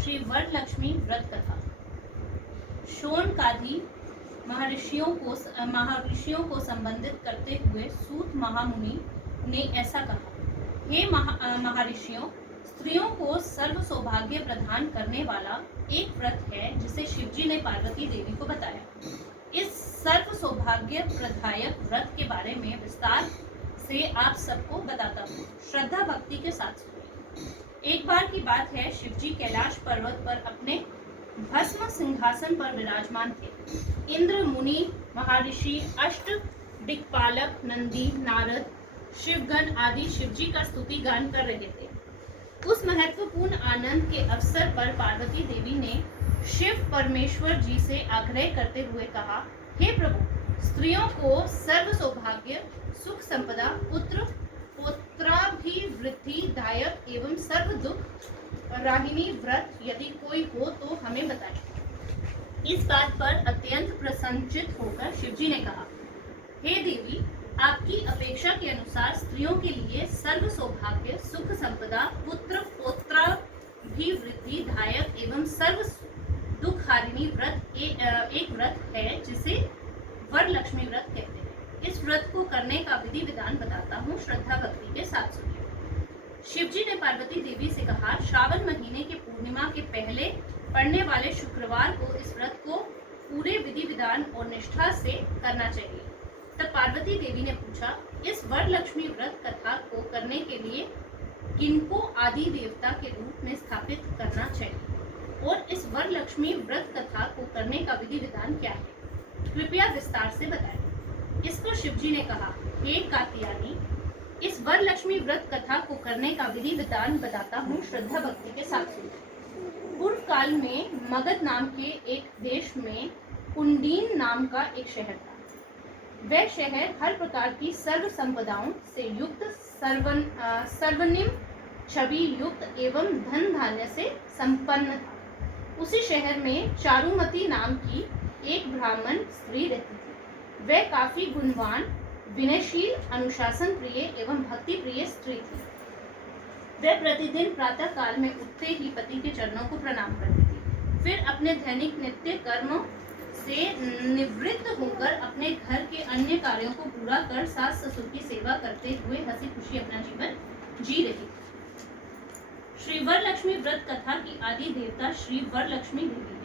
श्री वरलक्ष्मी व्रत कथा। शौनकादि महर्षियों को संबंधित करते हुए सूत महामुनि ने ऐसा कहा, हे महर्षियों, स्त्रियों को सर्व सौभाग्य प्रदान करने वाला एक व्रत है जिसे शिवजी ने पार्वती देवी को बताया। इस सर्व सौभाग्य प्रदायक व्रत के बारे में विस्तार से आप सबको बताता हूँ, श्रद्धा भक्ति के साथ सुनिए। एक बार की बात है, शिवजी कैलाश पर्वत पर अपने भस्म सिंहासन पर विराजमान थे। इंद्र, मुनि, महर्षि, अष्ट दिक्पालक, नंदी, नारद, शिवगण आदि शिवजी का स्तुति गान कर रहे थे। उस महत्वपूर्ण आनंद के अवसर पर पार्वती देवी ने शिव परमेश्वर जी से आग्रह करते हुए कहा, हे प्रभु, स्त्रियों को सर्व सौभाग्य, सुख संपदा, पुत्र पौत्राभिवृद्धि दायक एवं सर्व दुख राहिनी व्रत यदि कोई हो तो हमें बताएं। इस बात पर अत्यंत प्रसन्नचित होकर शिवजी ने कहा, हे देवी, आपकी अपेक्षा के अनुसार स्त्रियों के लिए सर्व सौभाग्य, सुख संपदा, पुत्र पौत्राभिवृद्धि दायक एवं सर्व दुख हारिणी व्रत एक व्रत है जिसे वरलक्ष्मी व्रत कहते हैं। इस व्रत को करने का विधि विधान बताता हूँ, श्रद्धा भक्ति के साथ सुनिए। शिवजी ने पार्वती देवी से कहा, श्रावण महीने के पूर्णिमा के पहले पड़ने वाले शुक्रवार को इस व्रत को पूरे विधि विधान और निष्ठा से करना चाहिए। तब पार्वती देवी ने पूछा, इस वरलक्ष्मी व्रत कथा को करने के लिए किनको आदि देवता के रूप में स्थापित करना चाहिए और इस वरलक्ष्मी व्रत कथा को करने का विधि विधान क्या है, कृपया विस्तार से बताएं। इस पर शिवजी ने कहा, हे कात्यायनी, इस वरलक्ष्मी व्रत कथा को करने का विधि विधान बताता हूँ, श्रद्धा भक्ति के साथ सुनिए। पूर्व काल में मगध नाम के एक देश में कुंडीन नाम का एक शहर था। वह शहर हर प्रकार की सर्व संपदाओं से युक्त, सर्वनिम छवि युक्त एवं धन धान्य से संपन्न था। उसी शहर में चारुमती नाम की एक ब्राह्मण स्त्री रहती थी। वह काफी गुणवान, विनयशील, अनुशासन प्रिय एवं भक्ति प्रिय स्त्री थी। वह प्रतिदिन प्रातः काल में उठते ही पति के चरणों को प्रणाम करती थी। फिर अपने दैनिक नित्य कर्मों से निवृत्त होकर अपने घर के अन्य कार्यों को पूरा कर सास ससुर की सेवा करते हुए हंसी खुशी अपना जीवन जी रही थी। श्री वरलक्ष्मी व्रत कथा की आदि देवता श्री वरलक्ष्मी देवी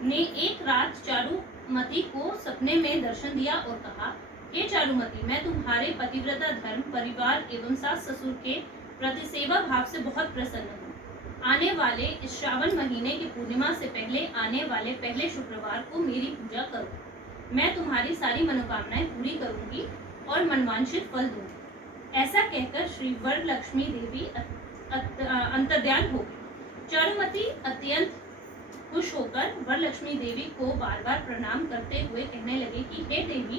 ने एक रात चारुमती को सपने में दर्शन दिया और कहा, हे चारुमती, मैं तुम्हारे पतिव्रता धर्म, परिवार एवं सास ससुर के प्रति सेवा भाव से बहुत प्रसन्न हूँ। आने वाले इस श्रावण महीने की पूर्णिमा से पहले आने वाले पहले शुक्रवार को मेरी पूजा करो। मैं तुम्हारी सारी मनोकामनाएं पूरी करूंगी और मनवांछित फल दूंगी। ऐसा कहकर श्री वरलक्ष्मी देवी अंतर्ध्यान हो गई। चारुमती अत्यंत खुश होकर वरलक्ष्मी देवी को बार बार प्रणाम करते हुए कहने लगे कि हे देवी,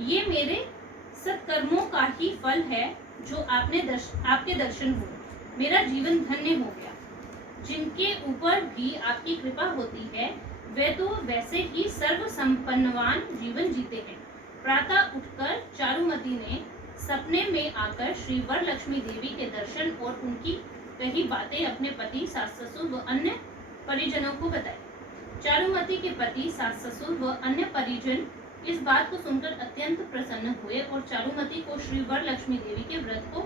ये मेरे सत्कर्मों का ही फल है जो आपके दर्शन हुए। मेरा जीवन धन्य हो गया। जिनके ऊपर भी आपकी कृपा होती है वे तो वैसे ही सर्व संपन्नवान जीवन जीते हैं। प्रातः उठकर चारुमती ने सपने में आकर श्री वरलक्ष्मी देवी के दर्शन और उनकी कही बातें अपने पति, सास ससुर व अन्य परिजनों को बताई। चारुमती के पति, सास ससुर व अन्य परिजन इस बात को सुनकर अत्यंत प्रसन्न हुए और चारुमती को श्री वरलक्ष्मी देवी के व्रत को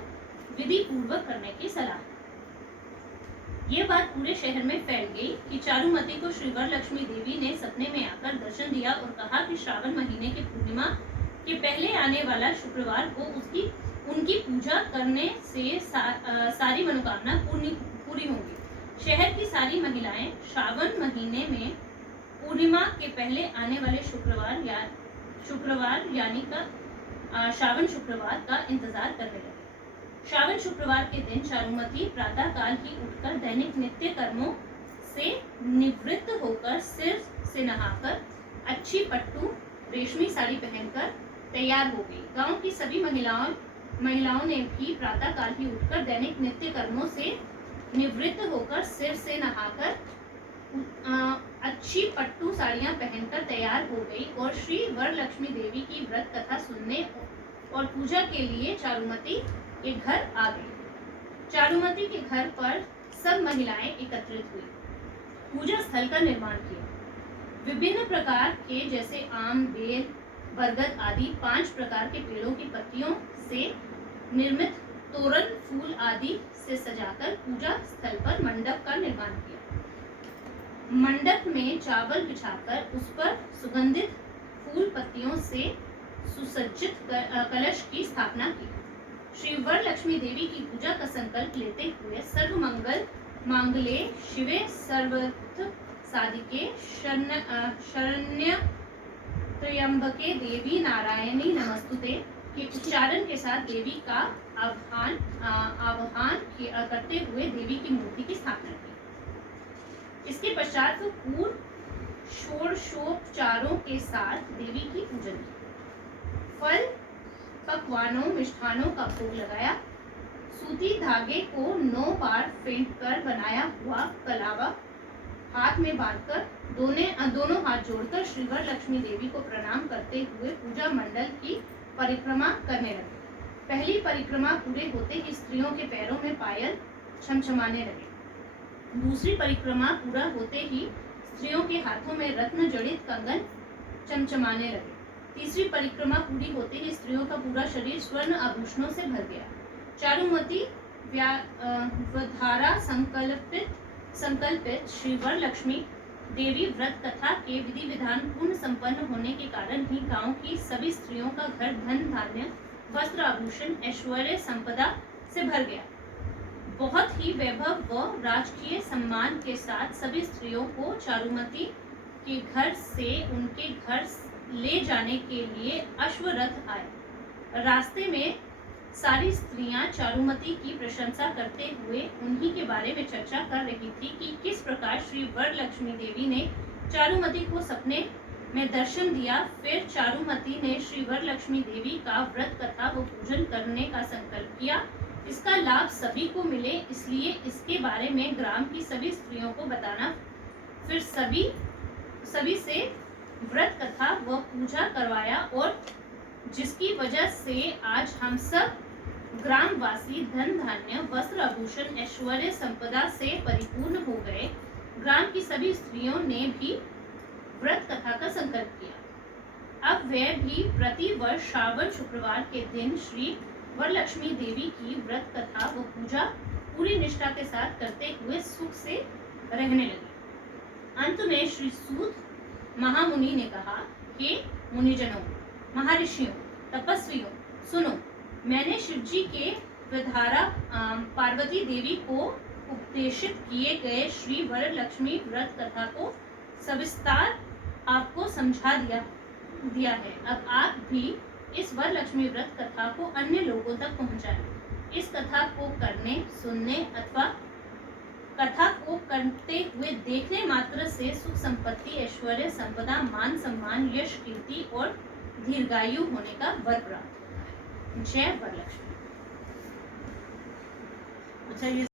विधि पूर्वक करने की सलाह दी। ये बात पूरे शहर में फैल गई कि चारुमती को श्री वरलक्ष्मी देवी ने सपने में आकर दर्शन दिया और कहा कि श्रावण महीने की पूर्णिमा के पहले आने वाला शुक्रवार को उनकी पूजा करने से सारी मनोकामना पूरी होंगी। शहर की सारी महिलाएं श्रावण महीने में पूर्णिमा के पहले आने वाले शुक्रवार यानी का श्रावण शुक्रवार का इंतजार करने लगे। श्रावण शुक्रवार के दिन चारुमती प्रातः काल ही उठकर दैनिक नित्य कर्मों से निवृत्त होकर सिर से नहाकर अच्छी पट्टू रेशमी साड़ी पहनकर तैयार हो गई। गांव की सभी महिलाओं ने भी प्रातः काल ही उठकर दैनिक नित्य कर्मों से निवृत्त होकर सिर से नहाकर अच्छी पट्टू साड़ियां पहनकर तैयार हो गई और श्री वरलक्ष्मी देवी की व्रत कथा सुनने और पूजा के लिए चारुमती के घर आ गई। चारुमती के घर पर सब महिलाएं एकत्रित हुई। पूजा स्थल का निर्माण किया। विभिन्न प्रकार के जैसे आम, बेल, बरगद आदि 5 प्रकार के पेड़ों की पत्तियों से निर्मित तोरण, फूल आदि से सजाकर पूजा स्थल पर मंडप का निर्माण किया। मंडप में चावल बिछाकर उस पर सुगंधित फूल पत्तियों से सुसज्जित कलश की स्थापना की। श्री वरलक्ष्मी देवी की पूजा का संकल्प लेते हुए सर्वमंगल मांगल्ये शिवे सर्वार्थ साधिके शरण्य त्र्यंबके देवी नारायणी नमस्तुते के उच्चारण के साथ देवी का आह्वान करते हुए देवी की मूर्ति की स्थापना की। इसके पश्चात पूर्व षोडशोपचारों के साथ देवी की पूजन की। फल, पकवानों, मिष्ठानों का भोग लगाया। सूती धागे को 9 बार फेंटकर बनाया हुआ कलावा हाथ में बांधकर दोनों हाथ जोड़कर श्री वरलक्ष्मी देवी को प्रणाम करते हुए पूजा मंडल की परिक्रमा करने लगे। पहली परिक्रमा पूरे होते ही स्त्रियों के पैरों में पायल छमछमाने लगे। दूसरी परिक्रमा पूरा होते ही स्त्रियों के हाथों में रत्न जड़ित कंगन चमचमाने लगे। तीसरी परिक्रमा पूरी होते ही स्त्रियों का पूरा शरीर स्वर्ण आभूषणों से भर गया। चारुमती व्याधारा संकल्पित श्री वरलक्ष्मी देवी व्रत कथा के विधि विधान पूर्ण संपन्न होने के कारण ही गांव की सभी स्त्रियों का घर धन धान्य, वस्त्र, आभूषण, ऐश्वर्य, संपदा से भर गया। बहुत ही वैभव व राजकीय सम्मान के साथ सभी स्त्रियों को चारुमती के घर से उनके घर ले जाने के लिए अश्वरथ आए। रास्ते में सारी स्त्रियां चारुमती की प्रशंसा करते हुए उन्हीं के बारे में चर्चा कर रही थी कि किस प्रकार श्री वरलक्ष्मी देवी ने चारुमती को सपने में दर्शन दिया। फिर चारुमती ने श्री वरलक्ष्मी देवी का व्रत कथा व पूजन करने का संकल्प किया। इसका लाभ सभी को मिले, इसलिए इसके बारे में ग्राम की सभी स्त्रियों को बताना, फिर सभी से व्रत कथा व पूजा करवाया और जिसकी वजह से आज हम सब ग्रामवासी धन धान्य, वस्त्र, आभूषण, ऐश्वर्य, संपदा से परिपूर्ण हो गए। ग्राम की सभी स्त्रियों ने भी व्रत कथा का संकल्प किया। अब वे भी प्रति वर्ष श्रावण शुक्रवार के दिन श्री वरलक्ष्मी देवी की व्रत कथा व पूजा पूरी निष्ठा के साथ करते हुए सुख से रहने लगे। अंत में श्री सूत महामुनि ने कहा, हे मुनिजनों, महर्षियों, तपस्वियों, सुनो, मैंने शिवजी के विधारा पार्वती देवी को उपदेशित किए गए श्री वरलक्ष्मी व्रत कथा को सविस्तार आपको समझा दिया है। अब आप भी इस वरलक्ष्मी व्रत कथा को अन्य लोगों तक पहुंचाएं। इस कथा को करने, सुनने अथवा कथा को करते हुए देखने मात्र से सुख, संपत्ति, ऐश्वर्य, संपदा, मान सम्मान, यश, कीर्ति और दीर्घायु होने का वर प्राप्त। जय वरलक्ष्मी। अच्छा, ये